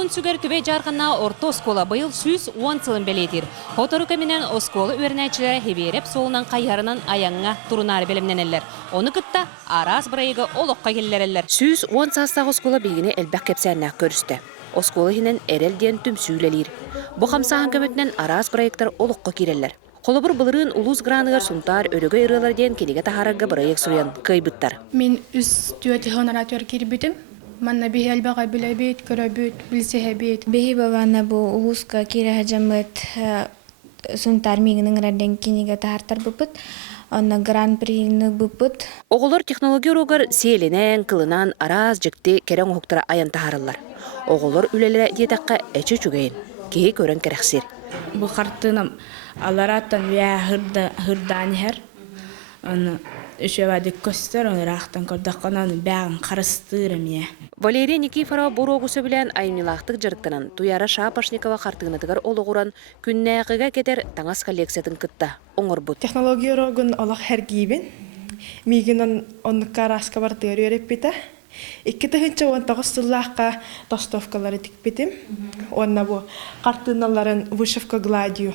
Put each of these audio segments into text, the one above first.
жылын сүгер түбе жарғына орто оскола байыл сүз 10 сылын белетир. Хотору кемінен осколы өрнәчілері хебереп солынан қайарынан аяңға турунар белімненелер. Оны кытта араз бұрайығы олыққа келлерелер. Сүз 10 састағы оскола бейгіне әлбәк кепсәннәк көрісті. Оскола хинен әрел ден түмсүйлелер. Бұ қамсаған көмітінен араз бұрайықтар олыққа керелер. Қолыбыр бұлырын улус граныгар сунтар өрігі ырылар ден келеге тахарагға бұрайық суян кайбыттар. Мен үз түйеті хоноратуар кербітім. Манна бихи албаға біләбет, көрәбет, білсеәбет. Бихи бабана бу улуска кире хажамыт сунтар мигінің раден кенеге тахартар бұпыт. Онна гран-прийны бұпыт. Оғылар технология рогар селенен, кылынан, араз, жікті керен оқтыра аян тахарылар. Оғылар үлелері детаққа әчі чүгейін. Кей көрін керексер. Бұл қартыным алараттан вя хырдан хер. Оны үшевадық көстер, оны рақтан көрдіққан оны бәғін қарыстырым е. Валерия Никифорова борогусы білән айымнилақтық жырттынан Туяра Шапашникова қартығынатығар олығыран күннәғіға кетер таңас коллекциятын кытта оңыр бұд. Технология рогын олақ әргейбін. Мигін оныққа расқа бартығыр өреп біті. Икки тахынча онтағыз сыллаққа тостовкалары тікпетім. Онна бұл қартыналарын вышывка гладию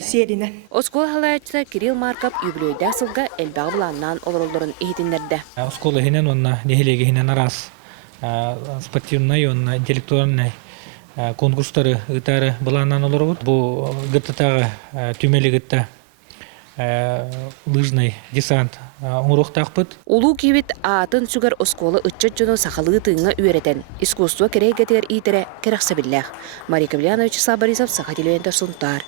серіне. Оскола халаячта Кирилл Марков юбилейді асылға әлбағы бұланнан олырылдырын ехетіндерді. Оскола хинен онна нехелеге хинен арас спортивный, онна интеллектуальный конкурстары гитары бұланнан олыры бұд. Бұл гыттатағы түмелі гытта лыжный десант оңырықтақ бұд. Улу кебет атын сүгер оскола үтчет жону сақалы тыңға үйретен. Искусство керек етер итері керексе білләқ. Мария Каблянович Сабарисов, Саха телевизионда Сунтар.